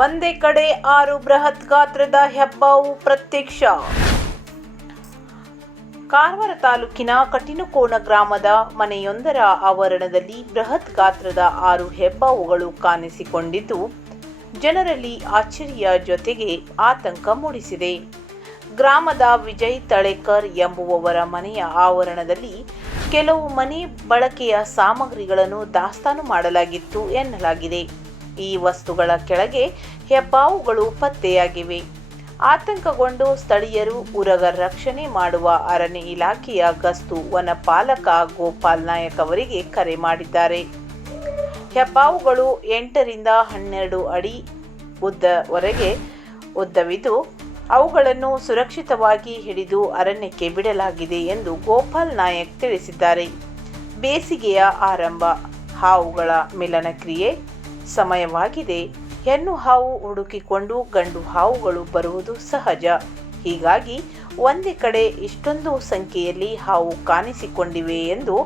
ಒಂದೇ ಕಡೆ 6 ಬೃಹತ್ ಗಾತ್ರದ ಹೆಬ್ಬಾವು ಪ್ರತ್ಯಕ್ಷ. ಕಾರವಾರ ತಾಲೂಕಿನ ಕಠಿಣಕೋಣ ಗ್ರಾಮದ ಮನೆಯೊಂದರ ಆವರಣದಲ್ಲಿ ಬೃಹತ್ ಗಾತ್ರದ 6 ಹೆಬ್ಬಾವುಗಳು ಕಾಣಿಸಿಕೊಂಡಿದ್ದು ಜನರಲ್ಲಿ ಅಚ್ಚರಿಯ ಜೊತೆಗೆ ಆತಂಕ ಮೂಡಿಸಿದೆ. ಗ್ರಾಮದ ವಿಜಯ್ ತಳೇಕರ್ ಎಂಬುವವರ ಮನೆಯ ಆವರಣದಲ್ಲಿ ಕೆಲವು ಮನೆ ಬಳಕೆಯ ಸಾಮಗ್ರಿಗಳನ್ನು ದಾಸ್ತಾನು ಮಾಡಲಾಗಿತ್ತು ಎನ್ನಲಾಗಿದೆ. ಈ ವಸ್ತುಗಳ ಕೆಳಗೆ ಹೆಬ್ಬಾವುಗಳು ಪತ್ತೆಯಾಗಿವೆ. ಆತಂಕಗೊಂಡು ಸ್ಥಳೀಯರು ಉರಗ ರಕ್ಷಣೆ ಮಾಡುವ ಅರಣ್ಯ ಇಲಾಖೆಯ ಗಸ್ತು ವನಪಾಲಕ ಗೋಪಾಲ್ ನಾಯಕ್ ಅವರಿಗೆ ಕರೆ ಮಾಡಿದ್ದಾರೆ. ಹೆಬ್ಬಾವುಗಳು 8 ರಿಂದ 12 ಅಡಿ ಉದ್ದವರೆಗೆ ಉದ್ದವಿದ್ದು ಅವುಗಳನ್ನು ಸುರಕ್ಷಿತವಾಗಿ ಹಿಡಿದು ಅರಣ್ಯಕ್ಕೆ ಬಿಡಲಾಗಿದೆ ಎಂದು ಗೋಪಾಲ್ ನಾಯಕ್ ತಿಳಿಸಿದ್ದಾರೆ. ಬೇಸಿಗೆಯ ಆರಂಭ, ಹಾವುಗಳ ಮಿಲನ ಕ್ರಿಯೆ ಸಮಯವಾಗಿದೆ. ಹೆಣ್ಣು ಹಾವು ಹುಡುಕಿಕೊಂಡು ಗಂಡು ಹಾವುಗಳು ಬರುವುದು ಸಹಜ. ಹೀಗಾಗಿ ಒಂದೇ ಕಡೆ ಇಷ್ಟೊಂದು ಸಂಖ್ಯೆಯಲ್ಲಿ ಹಾವು ಕಾಣಿಸಿಕೊಂಡಿವೆ ಎಂದು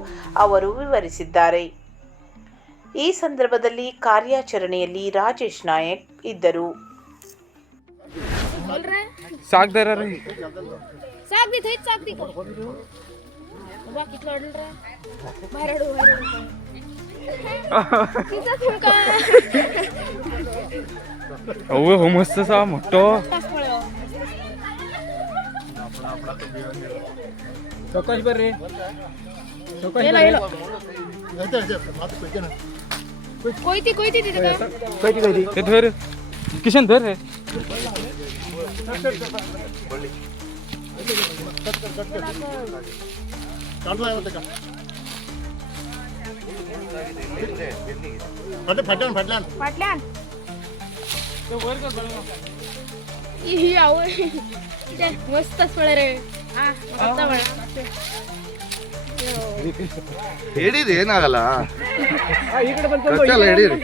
ಅವರು ವಿವರಿಸಿದ್ದಾರೆ. ಈ ಸಂದರ್ಭದಲ್ಲಿ ಕಾರ್ಯಾಚರಣೆಯಲ್ಲಿ ರಾಜೇಶ್ ನಾಯಕ್ ಇದ್ದರು. साग दे रहा रे साग भी थे साग भी बाबा कितना ऑर्डर रे बाहेर किती तुमका अवे हो मस्त सा मोठो चौकाश बर रे चौकाश कोई थी तिथे ते धर किशन धर रे फाटल्यान ही आव मस्तच फळ रे हा आता बळ ಹಿಡೀರಿ ಏನಾಗಲ್ಲ ಈ ಕಡೆ ಬಂತು ಹಿಡೀರಿ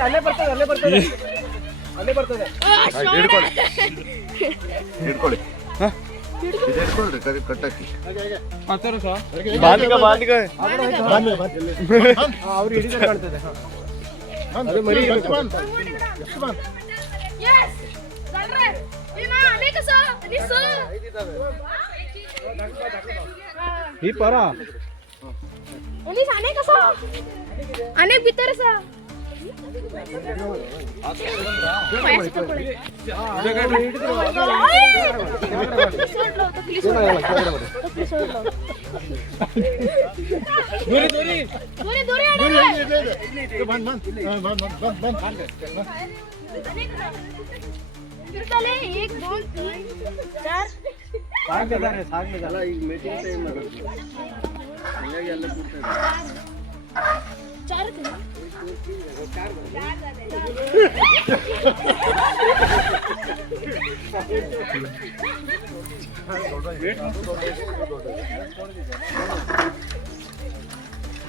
ಅಲ್ಲೇ ಬರ್ತದೆ ಹಿಡ್ಕೊಳ್ಳಿ ಹಿಡ್ಕೊಳ್ರಿ ಕಟ್ಟಾಕಿ ಅವ್ರು ಹಿಡಿದ ಕಾಣ್ತದೆ. ही परा अनेक भीतर असा एक दोन तीन चार चार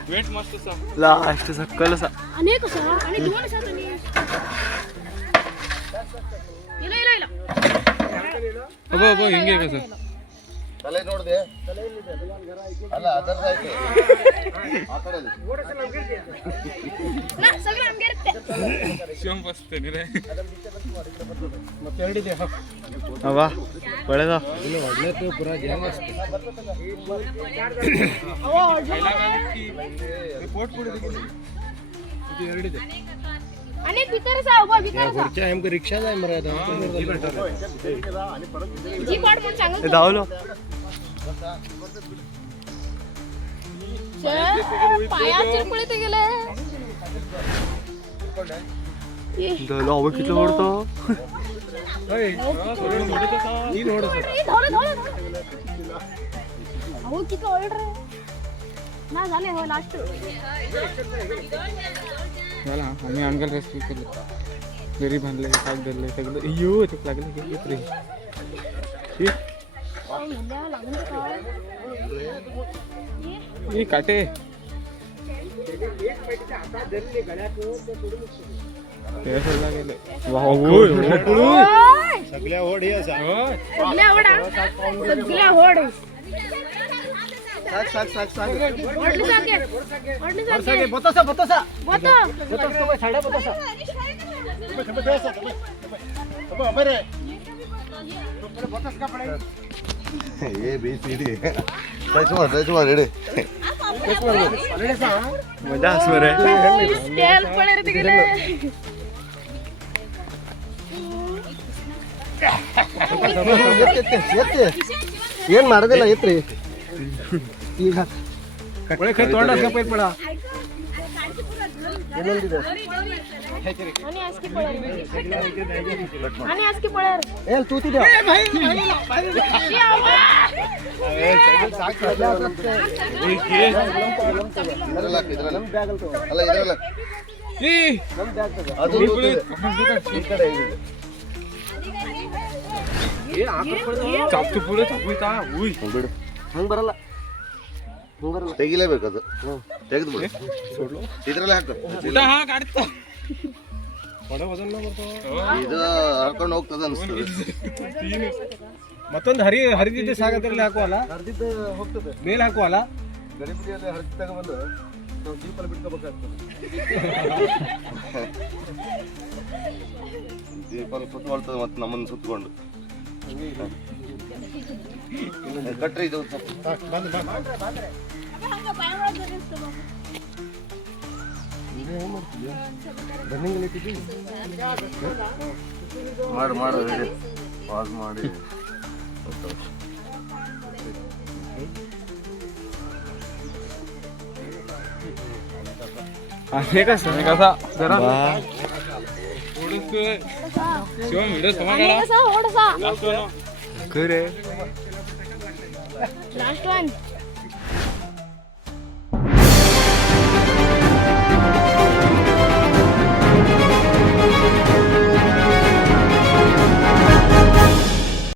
वेट मस्त सा लास्ट सक्कल सा अनेक असा आणि दोन असा तुम्ही ಇಲ್ಲ अबो ಹಿಂಗೆ कसं ತಲೆ ನೋಡ್ದೆ ಅಲ್ಲ ಅದರದಾಯ್ತು ಆ ಕಡೆ ನಾ ಸಗಲ ನಮಗೆ ಇರುತ್ತೆ ಶಿವಂ ಬಸ್ತೆ ರೆ ಮತ್ತೆ ಹೇಳಿದೆ ಅವಾ ಒಳ್ಳೆದ ಇಲ್ಲ ಒಳ್ಳೆದು ಪೂರಾ ಗ್ಯಾಂಗ್ ಅಷ್ಟೇ ಅವ ರಿಪೋರ್ಟ್ ಕೊಡಿದೆ ಇದು ಎರಡಿದೆ अनेक भीतर सा उभा भीतर सा पुढच्या हमको रिक्षा जाय मरे आता जी पाड पण सांगू धावलो पाया चिरपळे ते गेले धावलो अव किती ओढतो होय ही ओढतो अहो किती ओढ रे ना झाले हो लास्ट मला आम्ही अंकल रेस्क्यू केलं घरी बांधले साग धरले सगळं अय्यो ते लागलं की रे ही काटे सगळ्या ओढ ಒಡ್ಲಿ ಸಾಕೆ ಬೋತ A B C D touch मार रेडी मजा आसमरे ಸ್ಕೇಲ್ ಪಳೆ ತೆಗೆಲೆ ಏನ್ ಮಾಡೋದಿಲ್ಲ ಐತ್ರಿ ಈಗ ಏನ್ ತೂತಿದ್ಯಾ ಅಲ್ಲ ಇದ್ರಲ್ಲ ಅದು ಈ ಕಡೆ ಚಾಪ್ತು ಪುಳೆ ತಗೋಯ್ತಾ ಉಯ್ ಬಿಡು ಹಂಗ್ ಬರಲ್ಲ ತೆಗಿಲೇಬೇಕು ಅದು ತೆಗೆದು ಬಿಡು ಇದ್ರಲ್ಲೇ ಹಾಕು ಇದು ಹರ್ಕೊಂಡು ಹೋಗ್ತದ ಅನ್ಸ್ತದೆ ಮತ್ತೊಂದು ಹರಿದಿದ್ದು ಸಾಗದ್ರಲ್ಲಿ ಹಾಕುವಲ್ಲ ಹರಿದಿದ್ದು ಹೋಗ್ತದೆ ಮೇಲೆ ಹಾಕುವಲ್ಲ ಗಡಿಬಿಡಿಯಲ್ಲಿ ಹರಿದು ತಗೊಂಡ್ಬಂದು ನಾವು ಜೀಪಲ್ಲಿ ಬಿಟ್ಕೋಬೇಕಾಗ್ತದೆ ಜೀಪಲ್ಲಿ ಕುತ್ಕೊಳ್ತದೆ ಮತ್ತೆ ನಮ್ಮನ್ನು ಸುತ್ತಕೊಂಡು ಕಟ್ರಿ ಇದು ಮಾಡು ಹೇಳಿ ಪಾಸ್ ಮಾಡಿ जरा शिवम व्हिडिओ ಓಡಸ करे ಲಾಸ್ಟ್ ಒನ್